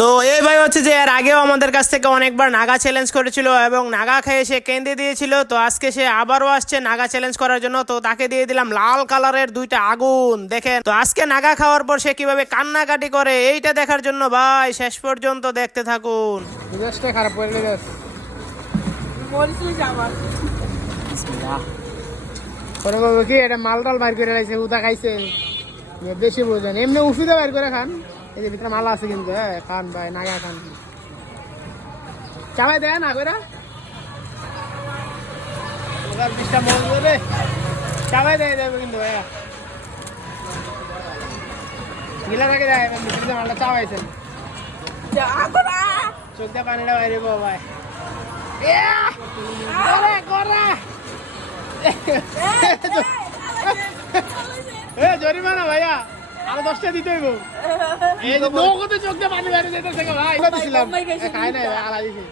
তো এই ভাই হচ্ছে যে এর আগেও আমাদের কাছ থেকে অনেকবার নাগা চ্যালেঞ্জ করেছিল এবং নাগা খেয়ে সে কেঁদে দিয়েছিল। তো আজকে সে আবারও আসছে নাগা চ্যালেঞ্জ করার জন্য। তো তাকে দিয়ে দিলাম লাল কালারের দুইটা আগুন। দেখেন তো আজকে নাগা খাওয়ার পর সে কিভাবে কান্নাকাটি করে এইটা দেখার জন্য ভাই শেষ পর্যন্ত দেখতে থাকুন। খারাপ করে কি এটা মাল টাল বাইর করে রাখছে, উদা খাইছে বেশি বোঝেন, এমনি ওষুধে বাইর করে খান। এই যে ভিতরে মালা আছে কিন্তু, হ্যাঁ খান ভাই, নাগা খান, চাবাই দেয় না করে বিষটা মন করে চাবাই দেয় দেবে কিন্তু ভাইয়া গিলা রাখে দেয় মালটা চাবাইছেন, চোখ দিয়ে পানিটা বাইরে ভাই জরিমানা ভাইয়া আরো 10টা দিতে হইব। এই যে নৌকোতে চোখ দিয়ে পানি বাইরে যেতেছে ভাই, দিছিলাম খাই নাই আলা দিছি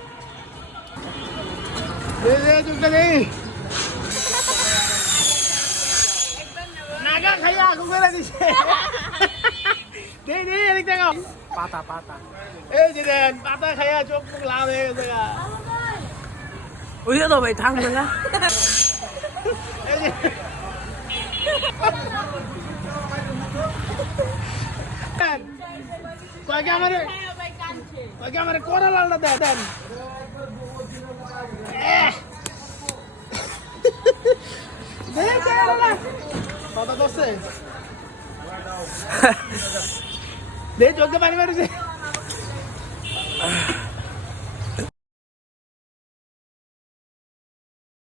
চোখটা দেই নাগা খাইয়া আগুন করে দিছে। দেই দেই এদিক থেকে পাতা পাতা, এই যে দেন পাতা খাইয়া চোখ মুখ লাল হয়ে গেছে। ওই তো ভাই থাক না, আমার করা লালটা দেয় দেন কথা দশে চোখে পানি মারছে।